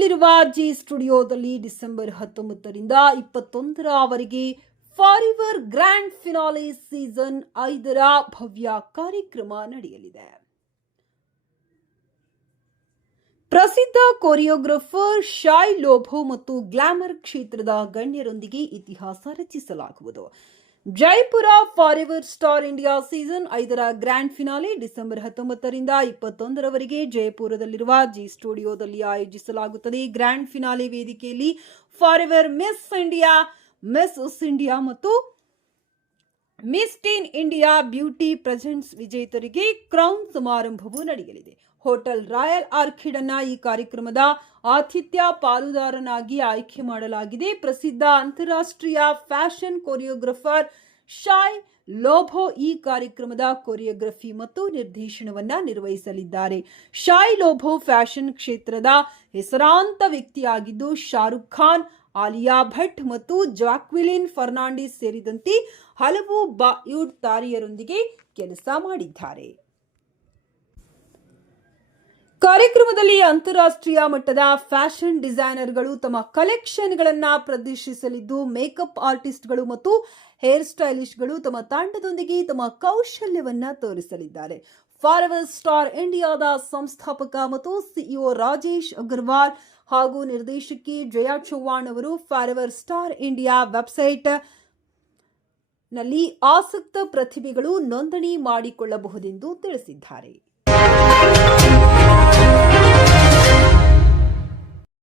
ಜೈಪುರದಲ್ಲಿರುವ G ಸ್ಟುಡಿಯೋದಲ್ಲಿ December 19ರಿಂದ 21ರವರೆಗೆ ಫಾರೆವರ್ ಗ್ರ್ಯಾಂಡ್ ಫಿನಾಲೆ ಸೀಸನ್ 5ರ ಭವ್ಯ ಕಾರ್ಯಕ್ರಮ ನಡೆಯಲಿದೆ. ಪ್ರಸಿದ್ಧ ಕೊರಿಯೋಗ್ರಾಫರ್ ಶಾಯ್ ಲೋಭೋ ಮತ್ತು ಗ್ಲಾಮರ್ ಕ್ಷೇತ್ರದ ಗಣ್ಯರೊಂದಿಗೆ ಇತಿಹಾಸ ರಚಿಸಲಾಗುವುದು. Jaipur forever star India season 5ರ ಗ್ರ್ಯಾಂಡ್ ಫಿನಾಲೆ ಡಿಸೆಂಬರ್ 19ರಿಂದ 21ರವರೆಗೆ ಜೈಪುರದಲ್ಲಿರುವ ಜಿ ಸ್ಟುಡಿಯೋದಲ್ಲಿ ಆಯೋಜಿಸಲಾಗುತ್ತದೆ. ಗ್ರ್ಯಾಂಡ್ ಫಿನಾಲೆ ವೇದಿಕೆಯಲ್ಲಿ forever Miss India, Miss India ಮತ್ತು Miss Teen India beauty presents ವಿಜೇತರಿಗೆ ಕ್ರೌನ್ ಸಮಾರಂಭವು ನಡೆಯಲಿದೆ. ಹೋಟೆಲ್ ರಾಯಲ್ ಆರ್ಕಿಡ್ ಅನ್ನ ಈ ಕಾರ್ಯಕ್ರಮದ ಆತಿಥ್ಯ ಪಾಲುದಾರನಾಗಿ ಆಯ್ಕೆ ಮಾಡಲಾಗಿದೆ. ಪ್ರಸಿದ್ಧ ಅಂತಾರಾಷ್ಟ್ರೀಯ ಫ್ಯಾಷನ್ ಕೊರಿಯೋಗ್ರಾಫರ್ ಶಾಯ್ ಲೋಭೋ ಈ ಕಾರ್ಯಕ್ರಮದ ಕೊರಿಯೋಗ್ರಫಿ ಮತ್ತು ನಿರ್ದೇಶನವನ್ನ ನಿರ್ವಹಿಸಲಿದ್ದಾರೆ. ಶಾಯ್ ಲೋಭೋ ಫ್ಯಾಷನ್ ಕ್ಷೇತ್ರದ ಹೆಸರಾಂತ ವ್ಯಕ್ತಿಯಾಗಿದ್ದು, ಶಾರುಖ್ ಖಾನ್, ಆಲಿಯಾ ಭಟ್ ಮತ್ತು ಜಾಕ್ವಿಲಿನ್ ಫರ್ನಾಂಡಿಸ್ ಸೇರಿದಂತೆ ಹಲವು ಬಾಲಿವುಡ್ ತಾರೆಯರೊಂದಿಗೆ ಕೆಲಸ ಮಾಡಿದ್ದಾರೆ. ಕಾರ್ಯಕ್ರಮದಲ್ಲಿ ಅಂತಾರಾಷ್ಟ್ರೀಯ ಮಟ್ಟದ ಫ್ಯಾಷನ್ ಡಿಸೈನರ್ಗಳು ತಮ್ಮ ಕಲೆಕ್ಷನ್ಗಳನ್ನು ಪ್ರದರ್ಶಿಸಲಿದ್ದು, ಮೇಕಪ್ ಆರ್ಟಿಸ್ಟ್ಗಳು ಮತ್ತು ಹೇರ್ ಸ್ಟೈಲಿಸ್ಟ್ಗಳು ತಮ್ಮ ತಂಡದೊಂದಿಗೆ ತಮ್ಮ ಕೌಶಲ್ಯವನ್ನ ತೋರಿಸಲಿದ್ದಾರೆ. ಫಾರೆವರ್ ಸ್ಟಾರ್ ಇಂಡಿಯಾದ ಸಂಸ್ಥಾಪಕ ಮತ್ತು ಸಿಇಒ ರಾಜೇಶ್ ಅಗರ್ವಾಲ್ ಹಾಗೂ ನಿರ್ದೇಶಕಿ ಜಯಾ ಚೌಹಾಣ್ ಅವರು ಫಾರೆವರ್ ಸ್ಟಾರ್ ಇಂಡಿಯಾ ವೆಬ್ಸೈಟ್ ನಲ್ಲಿ ಆಸಕ್ತ ಪ್ರತಿಭೆಗಳು ನೋಂದಣಿ ಮಾಡಿಕೊಳ್ಳಬಹುದೆಂದು ತಿಳಿಸಿದ್ದಾರೆ.